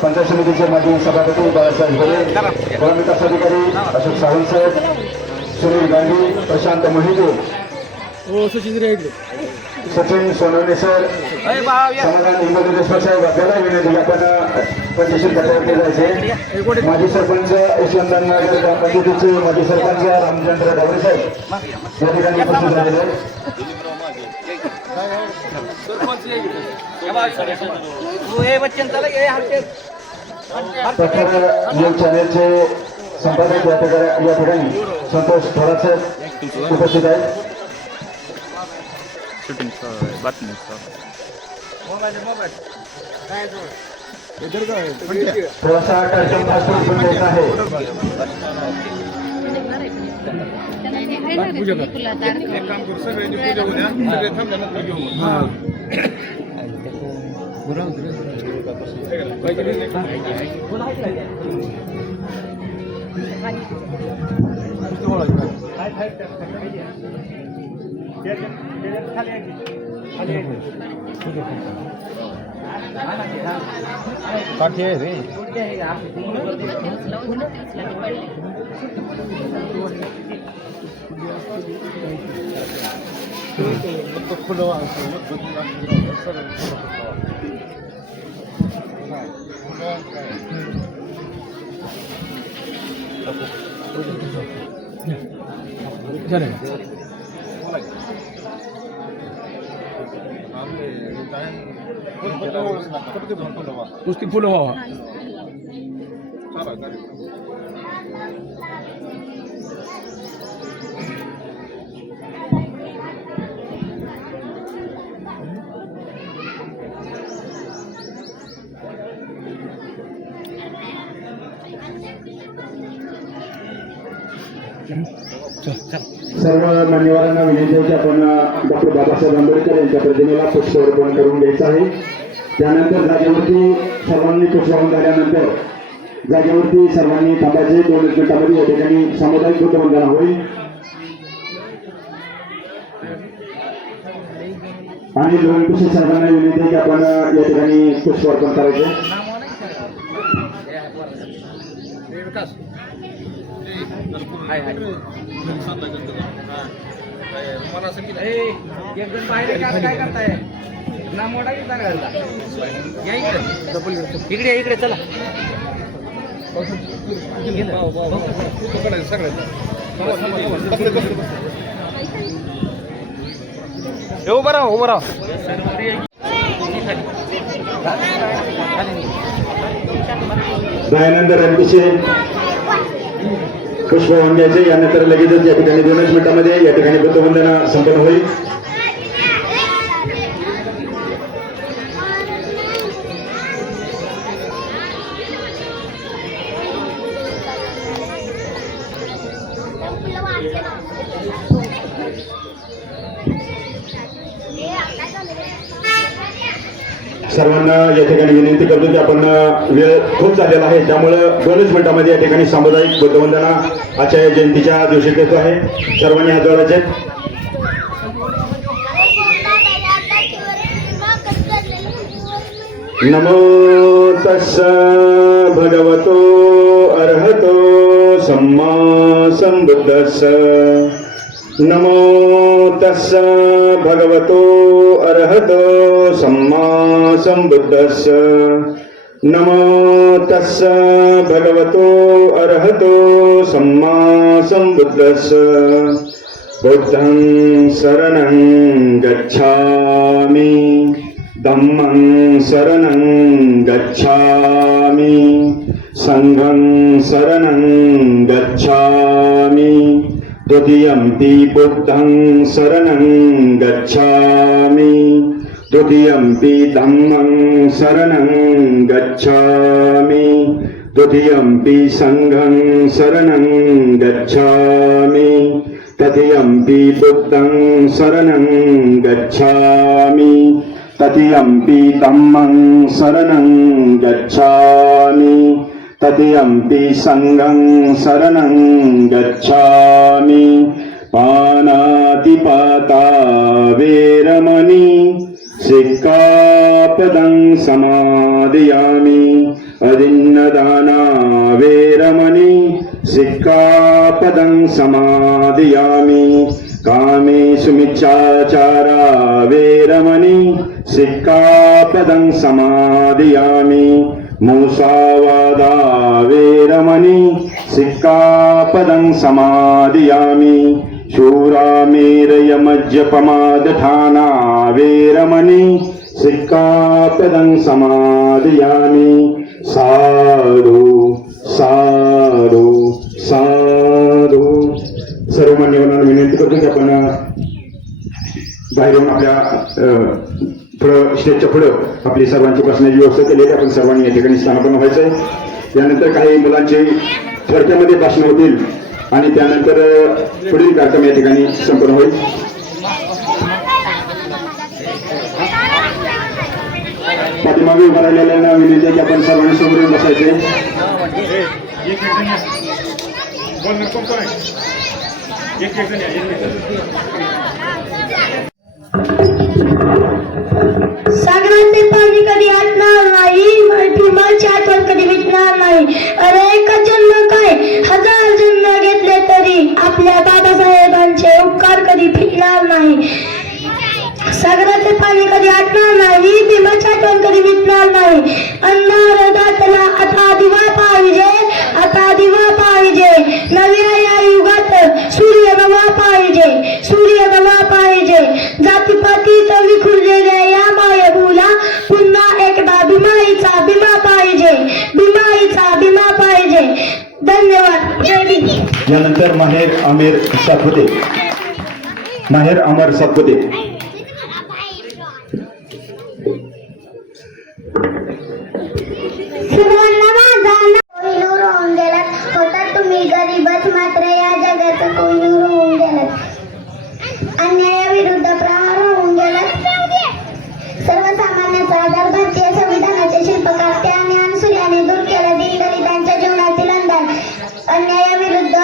पंचायत समितीचे माजी सभापती बाळासाहेब गोरे, गणविकास अधिकारी अशोक सावंत साहेब, सुनील गांधी, प्रशांत मोहिते, सचिन सोनवणे सर, समाधान इंग्रजी देशपाल साहेब, आपल्याला विनंती आपण पंचशील गटावरती जायचे. माजी सरपंच यशवंतनगर ग्रामपंचायतीचे माजी सरपंच रामचंद्र डावरे साहेब या ठिकाणी उपस्थित झालेले आहेत. न्यूज चॅनेलचे संपादक या ठिकाणी संतोष थोरात साहेब उपस्थित आहेत. थोडासा कार्यक्रम द्यायचा आहे. एक काम करू, सगळ्यांनी पूजा होऊया, सगळे थांबल्यानंतर घेऊ. नुसती फुलं व्हावा. सर्व मान्यवरांना विनंती आहे की आपण डॉक्टर बाबासाहेब आंबेडकर यांच्या प्रतिमेला पुष्पवर्पण करून घ्यायचं आहे. त्यानंतर जागेवरती सर्वांनी पुष्पवृष्टी झाल्यानंतर जागेवरती सर्वांनी थांबायचे. 2 मिनिटांमध्ये या ठिकाणी सामुदायिक बुद्धवंदना होईल आणि लोणकुशी सर्वांना विनंती आहे की आपण या ठिकाणी पुष्पवर्पण करायचे. इकडे इकडे चला. उभं राहा उभं राहा. दयानंद रणपिसे पुष्पवंदनाचे यानंतर लगेचच या ठिकाणी 2 मिनिटांमध्ये या ठिकाणी बुद्धवंदना संपन्न होईल. सर्वांना या ठिकाणी विनंती करतो की आपण वेळ खूप झालेला आहे, त्यामुळं 2 मिनिटांमध्ये या ठिकाणी सामुदायिक बुद्धवंदना आचार्य जयंतीच्या दिवशी देतो आहे. सर्वांनी हात जोडायचे. नमो तस्स भगवतो अर्हतो सम्मा संबुद्धस्स नमो तस्स भगवतो अर्हतो सम्मा संबुद्धस्स नमो तस्स भगवतो अर्हतो सम्मा संबुद्धस्स बुद्धं शरणं गच्छामि धम्मं शरणं गच्छामि संघं शरणं गच्छामि द्वितीयंपि बुद्धं शरणं गच्छामि द्वितीयंपि धम्मं शरणं गच्छामि द्वितीयंपि संघं शरणं गच्छामि तृतीयंपि बुद्धं शरणं गच्छामि तृतीयंपि धम्मं शरणं गच्छामि तृतीयंपि संघं शरणं गच्छामि पानातिपाता वेरमणि सिक्खापदं समादयामि अदिन्नदाना वेरमणि सिक्खापदं समादयामि कामेषु मिच्छाचारा वेरमणि सिक्खापदं समादयामि मुसावादा वेरमणि सिक्खापदं समादयामि शूरामेरयमज्जपमादठाना वेरमणि सिक्खापदं समादयामि साधु साधु साधु. सर्व मान्यवरांना विनंती करतो की आपण बाहेर येऊन आपल्या पुढं स्टेजच्या पुढं आपली सर्वांची बसण्याची व्यवस्था केली आहे. आपण सर्वांनी या ठिकाणी स्थानापन्न व्हायचंय. त्यानंतर काही मुलांचे थोडक्यामध्ये भाषण होतील आणि त्यानंतर पुढील कार्यक्रम या ठिकाणी संपन्न होईल. पाठीमागे उभा राहिलेल्यांना विनंती आहे की आपण सर्वांनी समोर येऊन बसायचे. सागराचे पाणी कधी आटणार नाही, भीमाची आठवण कधी मिटणार नाही. अरे एका जन्म काय, हजार जन्म घेतले तरी आपल्या बाबासाहेबांचे उपकार कधी फिटणार नाही. सागराचे पाणी कधी आटणार नाही, भीमाची आठवण कधी मिटणार नाही. अंधार दाटला आता दिवा पाहिजे, आता दिवा पाहिजे. नव्या या युगात सूर्य नवा पाहिजे, सूर्य नवा पाहिजे. जातीपातीत विखुरलेल्या या मायभूला पुन्हा एकदा भीमाईचा भीमा पाहिजे, भीमाईचा भीमा पाहिजे. धन्यवाद. जय भीम. यानंतर माहेर आमिर सातपुते. माहेर अमर सातपुते. सर्वांना माझा कोहिनूर होऊन गेलात. होता तुम्ही गरीबच, मात्र या जगाचं कोहिनूर होऊन गेलात. अन्यायाविरुद्ध प्रहार होऊन गेलात. सर्वसामान्याचा आधार भारतीय संविधानाचे शिल्पकार त्याने अनुसूर्याने दूर केला दीनदलितांच्या जीवनातील अंधार. अन्यायाविरुद्ध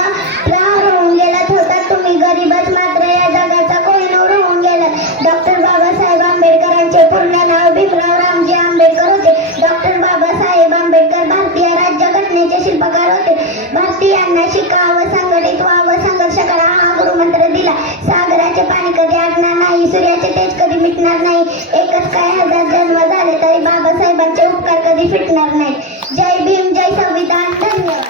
प्रहार होऊन गेलात. होता तुम्ही गरीबच, मात्र या जगाचा कोहिनूर होऊन गेलात. डॉक्टर बाबासाहेब आंबेडकरांचे पूर्ण नाव भीमराव रामजी आंबेडकर होते. डॉक्टर बाबासाहेब आंबेडकर भारतीय राज्यघटनेचे शिल्पकार होते. भारतीयांना शिकावं, संघटित व्हावं, संघर्ष करा हा गुरुमंत्र दिला. सागराचे पाणी कधी आटणार नाही, सूर्याचे तेज कधी मिटणार नाही. एकच काय हजार जन्म झाले तरी बाबासाहेबांचे उपकार कधी फिटणार नाही. जय भीम, जय संविधान. धन्यवाद.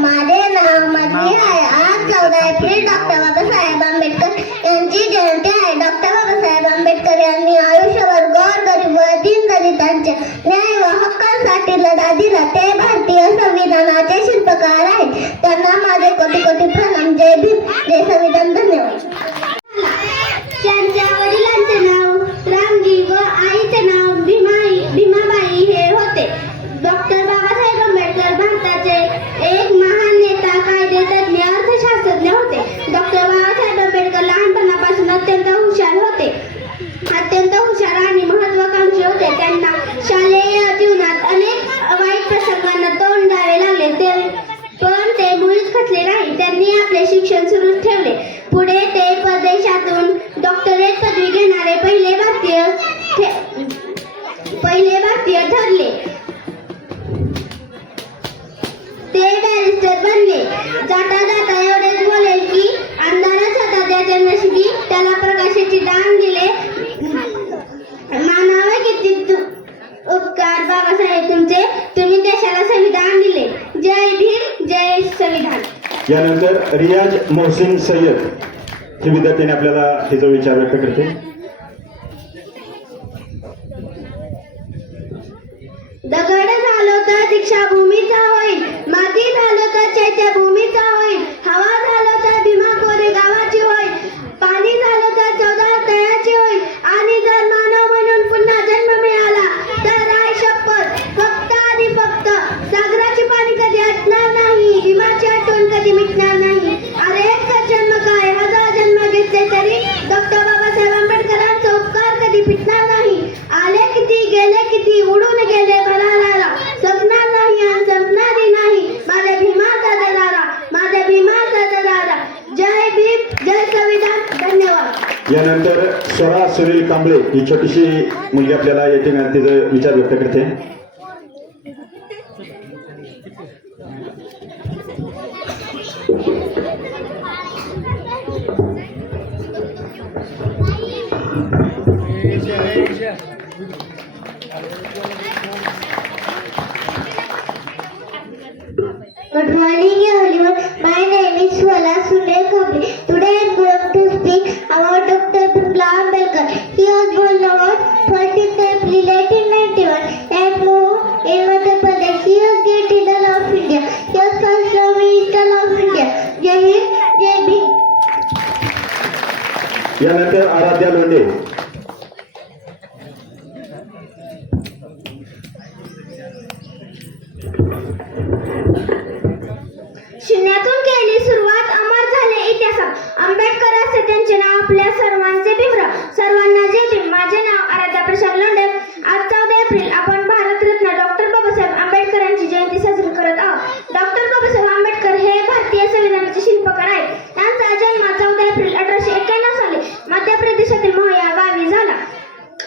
माझे नाव मधली आहे. आज 14 एप्रिल डॉक्टर बाबासाहेब आंबेडकर यांची जयंती आहे. डॉक्टर बाबासाहेब आंबेडकर यांनी आयुष्यभर गोरगरीब व दीनदलितांच्या न्याय व हक्कांसाठी लढा दिला. ते भारतीय संविधानाचे शिल्पकार आहेत. त्यांना माझे कोटी कोटी प्रणाम. जय भीम, जय संविधान. धन्यवाद. त्यांच्या वडिलांचे नाव रामजी व आईचे नाव भीमाबाई हे होते. डॉक्टर बाबासाहेब आंबेडकर भारताचे एक महान नेता, कायदेतज्ञ, अर्थशास्त्रज्ञ होते. डॉक्टर बाबासाहेब आंबेडकर लहानपणापासून अत्यंत हुशार होते, अत्यंत हुशार आणि महत्वाकांक्षी होते. त्यांना शालेय जीवनात अनेक वाईट प्रसंगांना तोंड द्यावे लागले, पण ते मुळीच खचले नाही. त्यांनी आपले शिक्षण सुरू ठेवले. पुढे ते परदेशातून डॉक्टरेट पदवी घेणारे पहिले भारतीय आहे तुमचे. तुम्ही देशाला संविधान दिले. जय भीम, जय संविधान. यानंतर रियाज मोहसिन सय्यद ही विद्यार्थ्याने आपल्याला तिचा विचार व्यक्त करते. दगड झालो तर दीक्षाभूमीचा होईल, माती झालो तर चैत्यभूमीचा होईल, हवा झालो तर भीमा कोरे गावाची होईल, पाणी झालं तर 14 तळ्याची होईल, आणि जर मानव म्हणून पुन्हा जन्म मिळाला तर आहे शपथ फक्त आणि फक्त सागराची पाणी कधी आटणार नाही, भीमाची आठवण कधी मिटणार नाही. अरे एकच जन्म काय, 1000 जन्म घेतले तरी डॉक्टर बाबासाहेब आंबेडकरांचा उपकार कधी फिटणार नाही. आले किती गेले किती उडून गेले भरारा, संपणार नाही आणि संपणारी नाही माझ्या भीमाचा दरारा, माझ्या भीमाचा दरारा. जय भीम, जय संविधान. धन्यवाद. यानंतर स्वरा सुनील कांबळे ही छोटीशी मुलगी आपल्याला येथे तिचा विचार व्यक्त करते. Good morning everyone. My name is Swala Sunil Kabri. Today I am going to speak about Dr. Bimla Ambedkar. He was born on 30th April 1891 and moved in Madhya Pradesh. He was great leader of India. He was first Prime Minister of India. Jai Hind, Jai Bhim. यानंतर आराध्या लोंढे. शून्यातून केली सुरुवात, अमर झाले इतिहासात. आंबेडकर असे त्यांचे नाव, आपल्या सर्वांचे बिंब्र. सर्वांना जय भीम. माझे नाव आराध्या प्रसाद लोंढे. आज 14 एप्रिल आपण भारतरत्न डॉक्टर बाबासाहेब आंबेडकरांची जयंती साजरी करत आहोत. डॉक्टर बाबासाहेब आंबेडकर हे भारतीय संविधानाचे शिल्पकार आहेत. त्यांचा जन्म 14 एप्रिल 1891 साली मध्य प्रदेशातील मोह या गावी झाला.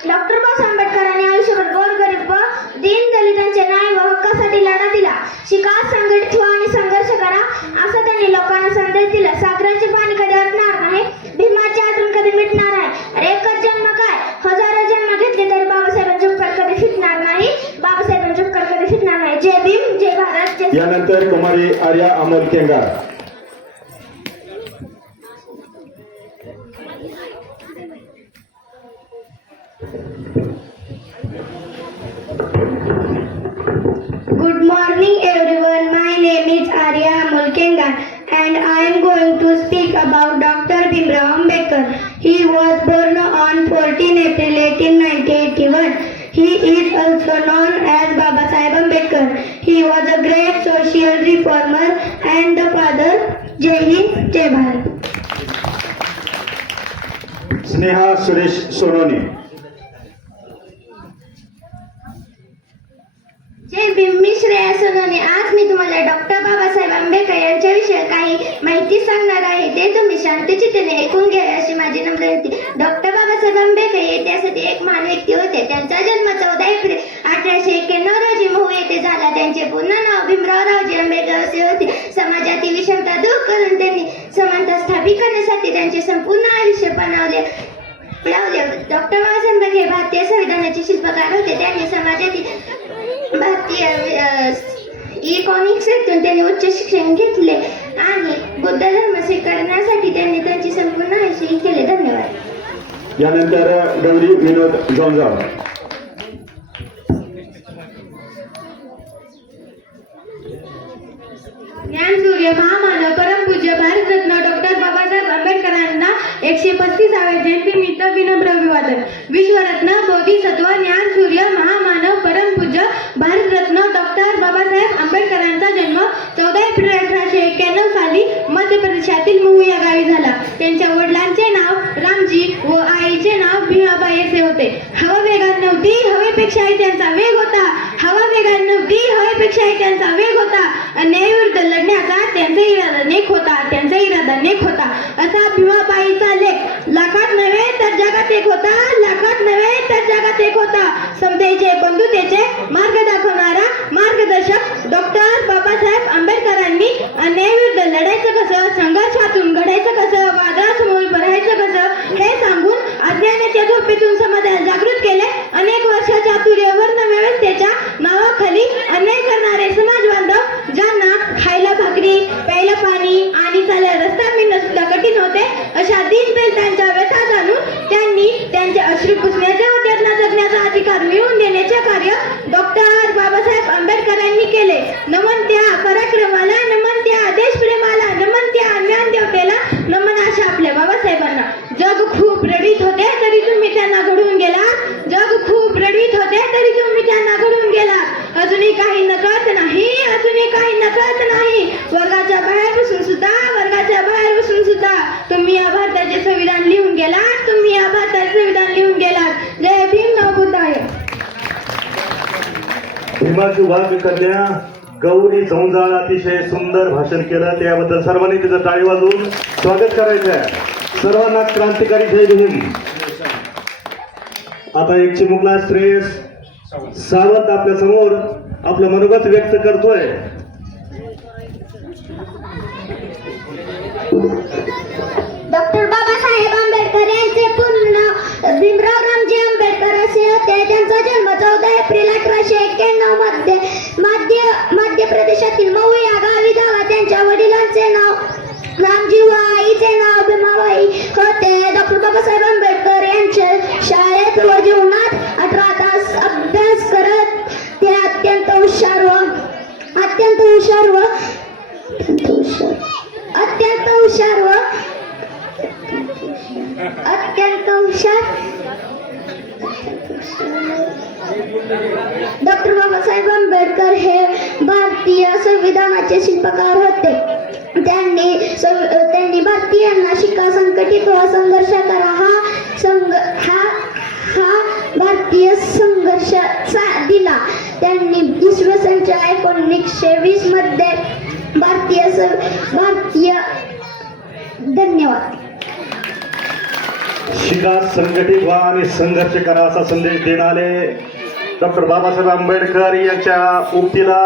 डॉक्टर बाबासाहेब आंबेडकरांनी आयुष्यभर गोरगरीब व दीनदलितांचे न्याय व हक्कासाठी लढा दिला. शिका, संघटित व्हा आणि संघर्ष करा असा त्यांनी लोकांना संदेश दिला. सागराचे पाणी कधी आटणार नाही, भीमाची आठवण कधी मिटणार आहे. अरे एकच जन्म काय, 1000 जन्म घेतले तरी बाबासाहेबांचे उपकार कधी फिटणार नाही, बाबासाहेबांचे उपकार कधी फिटणार नाही. जय भीम, जय भारत, जय. यानंतर कुमारी Arya Amol Kengar. Good morning everyone. My name is Arya Mulkengar and I am going to speak about Dr. Bimrao Ambedkar. He was born on 14 April 1981. He is also known as Baba Saheb Ambedkar. He was a great social reformer and the father. Jai Hind, Jai Bharat. Sneha Suresh Sonone. जय भीम. मी श्रेया सोनोने. आज मी तुम्हाला doctor Babasaheb Ambedkar यांच्याविषयी काही माहिती सांगणार आहे. ते तुम्ही शांतचित्ताने ऐकून घ्या अशी माझी नम्र विनंती. डॉक्टर बाबासाहेब आंबेडकर हे त्यासाठी एक महान व्यक्ती होते. त्यांचा जन्म 14 एप्रिल 1891 रोजी महू येथे झाला. त्यांचे पूर्ण नाव भीमराव रावजी आंबेडकर असे होते. समाजातील विषमता दूर करून त्यांनी समानता स्थापित करण्यासाठी त्यांचे संपूर्ण आयुष्य बनवले. डॉक्टर बाबासाहेब आंबेडकर हे भारतीय संविधानाचे शिल्पकार होते. त्यांनी समाजातील भारतीय इकॉनिक्सतून त्यांनी उच्च शिक्षण घेतले आणि बुद्ध धर्म स्वीकारण्यासाठी त्यांनी त्यांची संपूर्ण आयुष्य केले. धन्यवाद. यानंतर गौरी विनोद जोंजाव. ज्ञानसूर्य महामानव परमपूज्य भारतरत्न डॉक्टर बाबासाहेब आंबेडकरांना 135व्या जयंतीनिमित्त विनम्र अभिवादन. विश्वरत्न बोधिसत्व ज्ञानसूर्य महामानव परमपूज्य भारतरत्न डॉक्टर बाबासाहेब आंबेडकरांचा जन्म 14 एप्रिल 1891 साली मध्य प्रदेशातील महू या गावी झाला. त्यांच्या वडिलांचे नाव रामजी व आईचे नाव भीमाबाई असे होते. हवा वेगात नव्हती, हवेपेक्षाही त्यांचा वेग होता. हवा वेगात नव्हती, हवेपेक्षाही त्यांचा वेग होता. अन्यायाविरुद्ध लढण्याचा त्यांचा इरादा नेक होता. त्यांचा इरादा नेक होता. असा भीमाबाईचा लेख लाखात नव्हे तर जगात एक होता. लाखात नव्हे तर जगात एक होता. समतेचे बंधुतेचे मार्ग दाखवणारा मार्गदर्शक डॉक्टर बाबासाहेब आंबेडकरांनी अन्यायाविरुद्ध लढायचं कसं, संघर्षातून घडायचं कसं, वादळासमोर भरायचं कसं हे सांगून अज्ञानाच्या झोपेतून समाजाला जागृत केले. अनेक वर्षाच्या तुर्यवर्ण व्यवस्थेच्या नावाखाली कार्य डॉक्टर बाबासाहेब आंबेडकरांनी केले. नमन त्या पराक्रमाला, नमन त्या देशप्रेमाला, नमन त्या ज्ञानदेवतेला, नमन अशा आपल्या बाबासाहेबांना. जग खूप रडीत होते तरी तुम्ही त्यांना घडवून गेला. जग खूप रडीत होते तरी तुम्ही त्यांना घडवून गेला. अजूनही काही नकळत नाही, अजूनही काही नकळत नाही. वर्गाच्या बाहेर बसून सुद्धा, वर्गाच्या बाहेर बसून सुद्धा तुम्ही या भारताचे संविधान लिहून गेलात. तुम्ही या भारताचे संविधान लिहून गेलात. जय भीम नवबुद्धाय. भीमाची वाद कन्या गौरी झौंजाळ अतिशय सुंदर भाषण केलं. त्याबद्दल सर्वांनी तिचं टाळी वाजवून स्वागत करायचं आहे. सर्वांना क्रांतिकारी जय भीम. आता एक चिमुकला श्रेयस सावंत आपल्या समोर आपलं मनोगत व्यक्त करतोय. डॉक्टर बाबासाहेब आंबेडकर यांचे पूर्ण नाव भीमराव रामजी आंबेडकर असे होते. त्यांचा जन्म 14 एप्रिल 1891 मध्ये मध्य प्रदेशातील मऊ या गावी झाला. त्यांच्या वडिलांचे नाव रामजी व आईचे नाव भीमाबाई होते. डॉक्टर बाबासाहेब आंबेडकर यांच्या शाळेत व जीवनात 18 तास अभ्यास करत ते अत्यंत हुशार डॉक्टर बाबासाहेब आंबेडकर हे भारतीय संविधानाचे शिल्पकार होते. त्यांनी भारतीयांना शिका, संघटित व संघर्ष करा हा भारतीय संघर्ष दिला. त्यांनी इसवी सनच्या 1920 मध्ये भारतीय धन्यवाद. शिका, संघटित व्हा आणि संघर्ष करा असा संदेश देणारे डॉक्टर बाबासाहेब आंबेडकर यांच्या उक्तीला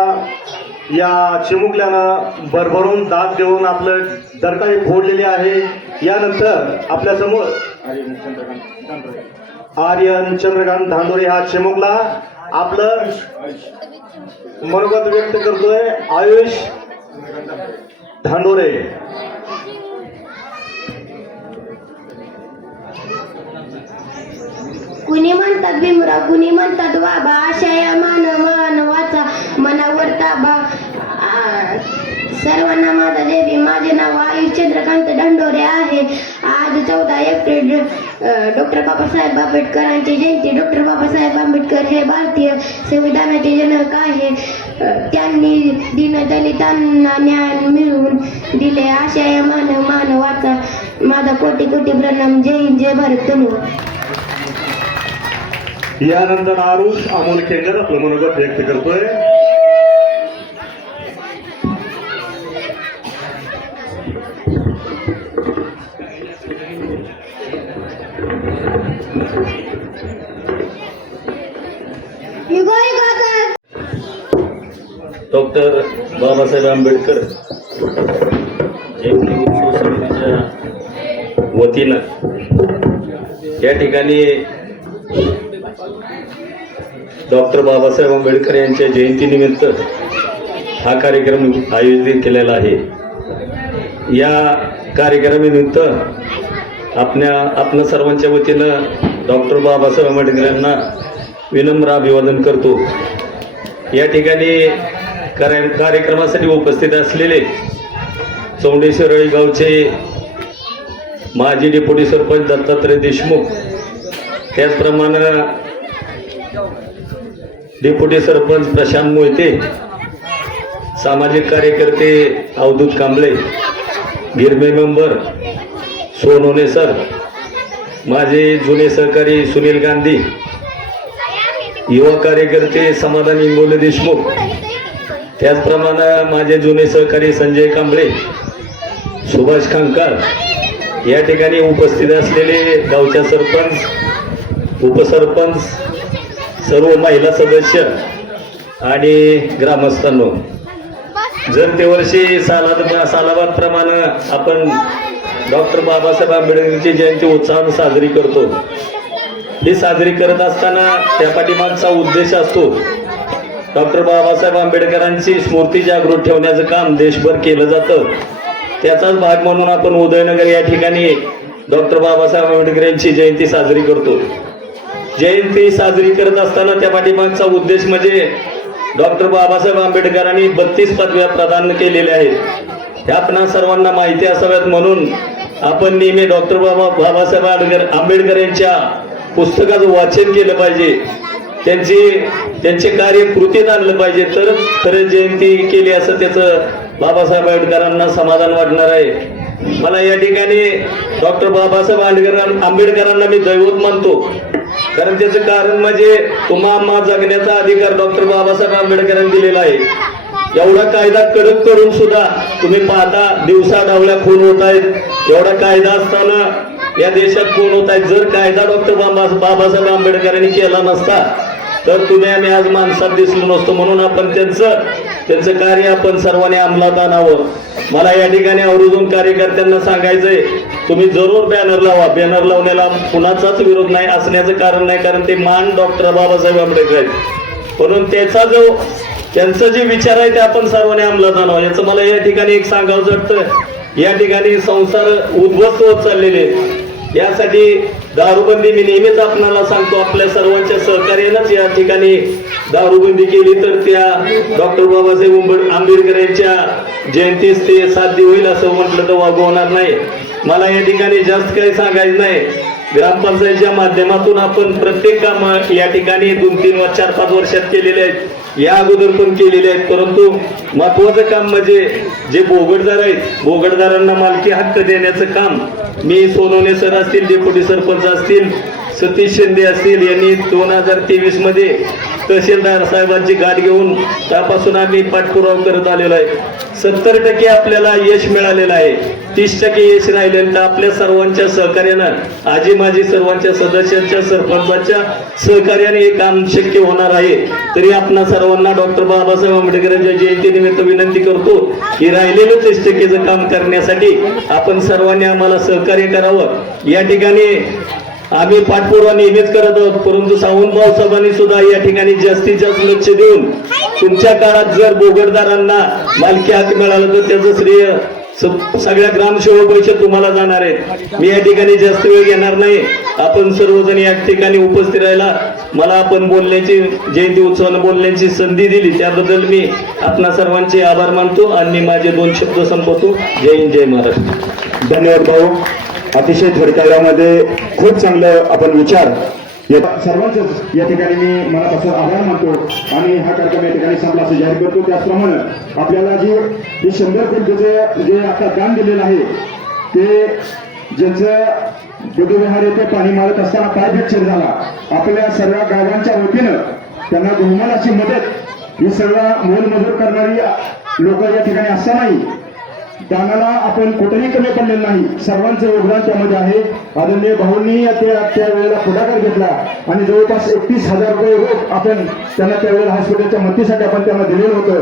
या चिमुकल्यानं भरभरून दाद देऊन आपलं दरकाळी फोडलेली आहे. यानंतर आपल्या समोर आर्यन चंद्रकांत धांडोरे हा चिमुकला आपलं मनोगत व्यक्त करतोय. आयुष धांडोरे. कुणी म्हणतात भीमराव, कुणी म्हणतात बाबा, अशा या मानवाचा मनावर ताबा. सर्वांना माझा जय भीम. माझे नाव आयुष चंद्रकांत धांडोरे आहे. आज 14 एप्रिल डॉक्टर बाबासाहेब आंबेडकरांची जयंती. डॉक्टर बाबासाहेब आंबेडकर हे भारतीय संविधानाचे जनक आहे. त्यांनी दीनदलितांना न्याय मिळवून दिले. अशा या मानवाचा माझा कोटी कोटी प्रणाम. जय हिंद, जय भारत. धन्यवाद. यानंतर आरुष अमोल केंगर आपलं मनोगत व्यक्त करतोय. डॉक्टर बाबासाहेब आंबेडकर जयंती उत्सव समितीच्या वतीनं या ठिकाणी डॉक्टर बाबासाहेब आंबेडकर यांच्या जयंतीनिमित्त हा कार्यक्रम आयोजित केलेला आहे. या कार्यक्रमानिमित्त आपल्या सर्वांच्या वतीनं डॉक्टर बाबासाहेब आंबेडकर यांना विनम्र अभिवादन करतो. या ठिकाणी कार्यक्रमासाठी उपस्थित असलेले चौंडेश्वरळी गावचे माजी डेप्युटी सरपंच दत्तात्रय देशमुख, त्याचप्रमाणे डेप्युटी सरपंच प्रशांत मोहिते, सामाजिक कार्यकर्ते अवधूत कांबळे, गिरमे मेंबर सोनोने सर, माझे जुने सहकारी सुनील गांधी, युवा कार्यकर्ते समाधान इंगोले देशमुख, त्याचप्रमाणे माझे जुने सहकारी संजय कांबळे, सुभाष खांकार, या ठिकाणी उपस्थित असलेले गावच्या सरपंच, उपसरपंच, सर्व महिला सदस्य आणि ग्रामस्थांनो, जर ते वर्षी सालाबाद प्रमाणे आपण डॉक्टर बाबासाहेब आंबेडकरांची जयंती उत्साहाने साजरी करतो. ही साजरी करत असताना त्या पाठीमागचा उद्देश असतो डॉक्टर बाबासाहेब आंबेडकरांची स्मृती जागृत ठेवण्याचं काम देशभर केलं जातं. त्याचाच भाग म्हणून आपण उदयनगर या ठिकाणी डॉक्टर बाबासाहेब आंबेडकर यांची जयंती साजरी करतो. जयंती साजरी करत असताना त्या पाठीमागचा उद्देश म्हणजे डॉक्टर बाबासाहेब आंबेडकरांनी 32 पदव्या प्रदान केलेल्या आहेत. ह्या आपणा सर्वांना माहिती असाव्यात म्हणून आपण नेहमी डॉक्टर बाबासाहेब आंबेडकर यांच्या पुस्तकाचं वाचन केलं पाहिजे, त्यांचे कार्य कृतीत आणलं पाहिजे, तरच खरं जयंती केली असं त्याचं बाबासाहेब आंबेडकरांना समाधान वाटणार आहे. मला या ठिकाणी डॉक्टर बाबासाहेब आंबेडकरांना मी दैवत मानतो, कारण त्याचं कारण म्हणजे तुम्हाला जगण्याचा अधिकार डॉक्टर बाबासाहेब आंबेडकरांनी दिलेला आहे. एवढा कायदा कडक करून सुद्धा तुम्ही पाहता दिवसा डावल्या खून होत आहेत. एवढा कायदा असताना या देशात खून होत आहेत. जर कायदा डॉक्टर बाबासाहेब आंबेडकरांनी केला नसता तर तुम्ही आम्ही आज माणसात दिसलो नसतो. म्हणून आपण त्यांचं कार्य आपण सर्वांनी अंमलात आणावं. मला या ठिकाणी आवर्जून कार्यकर्त्यांना सांगायचंय, तुम्ही जरूर बॅनर लावा. बॅनर लावण्याला कुणाचाच विरोध नाही, असण्याचं कारण नाही, कारण ते मान डॉक्टर बाबासाहेब आंबेडकर आहेत. म्हणून त्यांचा जे विचार आहे ते आपण सर्वांनी अंमलात आणावं. याचं मला या ठिकाणी एक सांगावं वाटतं. या ठिकाणी संसार उद्ध्वस्त होत चाललेले, यासाठी दारूबंदी मी नेहमीच आपणाला सांगतो, आपल्या सर्वांच्या सहकार्यानंच या ठिकाणी दारूबंदी केली तर त्या डॉक्टर बाबासाहेब आंबेडकर यांच्या जयंतीस ते साध्य होईल असं म्हटलं तर वागू होणार नाही. मला या ठिकाणी जास्त काही सांगायचं नाही. ग्रामपंचायतच्या माध्यमातून आपण प्रत्येक काम या ठिकाणी 2-3 व 4-5 वर्षात केलेले आहेत, या अगोदर पण केलेले आहेत. परंतु महत्वाचं काम म्हणजे जे बोगटदार आहेत, बोगटदारांना मालकी हक्क देण्याचं काम मी सोनवणे सर असतील, डेप्युटी सरपंच असतील, सतीश शिंदे असतील, यांनी 2023 मध्ये तहसीलदार साहेबांची गाठ घेऊन त्यापासून आम्ही पाठपुरावा करत आलेलो आहे. 70% आपल्याला यश मिळालेलं आहे. 30% यश राहिलेलं तर आपल्या सर्वांच्या सहकार्यानं, आजी माजी सर्वांच्या सदस्यांच्या सरपंचाच्या सहकार्याने हे काम शक्य होणार आहे. तरी आपण सर्वांना डॉक्टर बाबासाहेब आंबेडकरांच्या जयंतीनिमित्त विनंती करतो की राहिलेलं 30% काम करण्यासाठी आपण सर्वांनी आम्हाला सहकार्य करावं. या ठिकाणी आम्ही पाठपुरावा नेहमीच करत आहोत, परंतु सावंतभाऊ साहेबांनी सुद्धा या ठिकाणी जास्तीत जास्त लक्ष देऊन तुमच्या काळात जर बोगटदारांना मालकी हक्क मिळाला तर त्याचं श्रेय सगळ्या ग्रामसेवकांचे तुम्हाला जाणार आहेत. मी या ठिकाणी जास्त वेळ घेणार नाही. आपण सर्वजण या ठिकाणी उपस्थित राहिला, मला आपण बोलण्याची, जयंती उत्सवाला बोलण्याची संधी दिली त्याबद्दल मी आपणा सर्वांचे आभार मानतो आणि माझे 2 शब्द संपवतो. जय हिंद, जय महाराष्ट्र. धन्यवाद भाऊ. अतिशय थोडक्यामध्ये खूप चांगलं आपण विचार सर्वांच या ठिकाणी मी मनापासून आभार मानतो आणि हा कार्यक्रम या ठिकाणी संपला असं जाहीर करतो. त्याचप्रमाणे आपल्याला जे 100 कोटीचं जे आता दान दिलेलं आहे ते ज्यांचं बुद्धविहार येथे पाणी मारत असताना पाय फ्रॅक्चर झाला, आपल्या सर्व गावांच्या वतीनं त्यांना बहुमानाची मदत ही सर्व मोलमजूर करणारी लोक या ठिकाणी असतानाही दानाला आपण कुठेही कमी पडलेलं नाही. सर्वांचं योगदान त्यामध्ये आहे. आदरणीय भाऊंनी त्या वेळेला पुढाकार घेतला आणि जवळपास 31,000 रुपये रोख आपण त्यांना त्यावेळेला हॉस्पिटलच्या मदतीसाठी आपण त्यांना दिलेलं होतं.